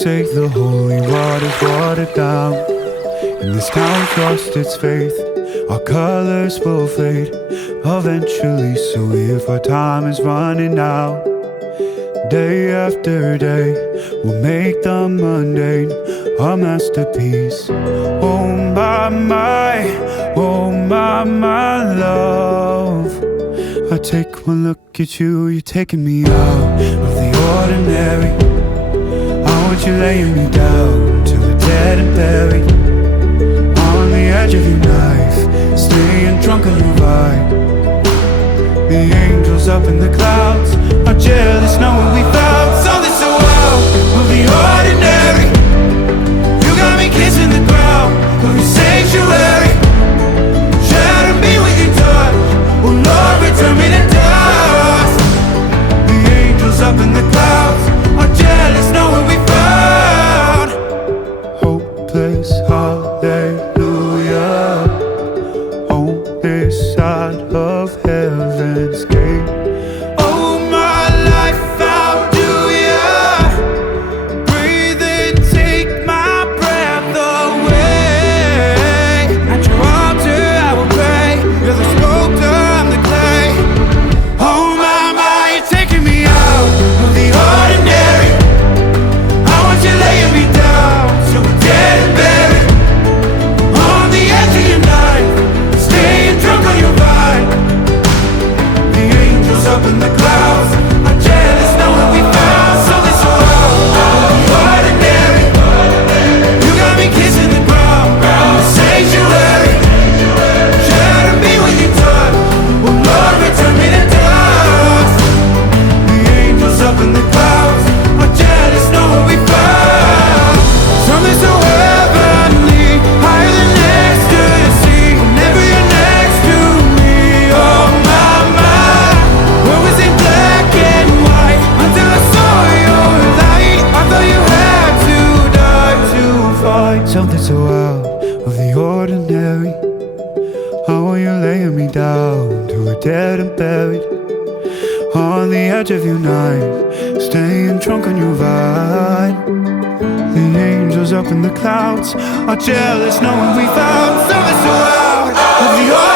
say the holy water's watered down, and this town's lost its faith. Our colors will fade eventually, so if our time is running out, day after day, we'll make the mundane a masterpiece. Oh my, oh my love. I take one look at you, you're taking me out of the ordinary. I want you laying me down till we're dead and buried, on the edge of your knife, staying drunk on your vibe. The angels up in the clouds are jealous knowing we found something so out of the ordinary. You got me kissing the ground of your sanctuary, shatter me with your touch, oh Lord, return me to dust. The angels up in the clouds are jealous knowing we found hopeless hallelujah on this side of heaven's gate. Oh my life, how do ya breathe and take my breath away? At your altar I will pray, you're the sculptor, I'm the clay. Oh my, you're taking me out of the ordinary. I want you laying me down till we're dead and buried, on the edge of your knife, staying drunk on your vine. The angels up in the clouds are jealous knowing we found something so out of the ordinary. You got me kissing the ground, the sanctuary, shatter me with your touch, oh Lord, return me to dust. The angels up in the clouds are jealous knowing we found something so heavenly, higher than ecstasy. Whenever you're next to me, oh my, what was in black and white until I saw your light? I thought you had to die to fight something so out of the ordinary. I want you laying me down till we're dead and buried, on the edge of your knife, staying drunk on your vine. The angels up in the clouds are jealous knowing we found something so out of the ordinary.